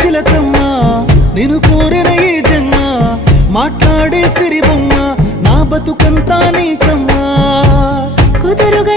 చిలకమ్మ నేను కోరిన ఈ జన్మ మాట్లాడే సిరిబొమ్మ నా బతుకంతా నీకమ్మా కుదురుగా